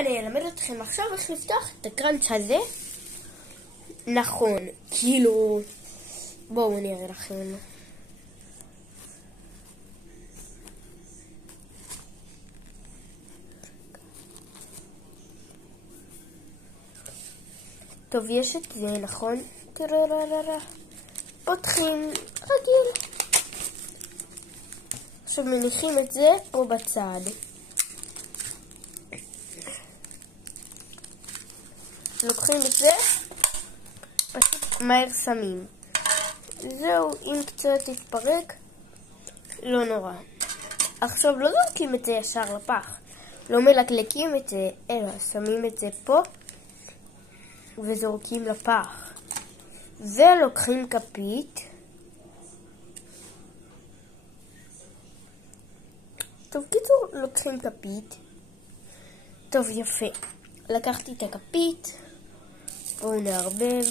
אני אלמד אתכם עכשיו איך לפתוח את הקראנץ' הזה. נכון, כאילו, בואו אני אראה לכם. טוב, יש את זה, נכון? פותחים רגיל. עכשיו מניחים את זה פה בצד. לוקחים את זה, פשוט מהר שמים. זהו, אם קצת יתפרק, לא נורא. עכשיו לא זורקים את זה ישר לפח. לא מלקלקים את זה, אלא שמים את זה פה וזורקים לפח. ולוקחים כפית. טוב, קיצור, לוקחים כפית. טוב, יפה. לקחתי את הכפית. בואו נערבב.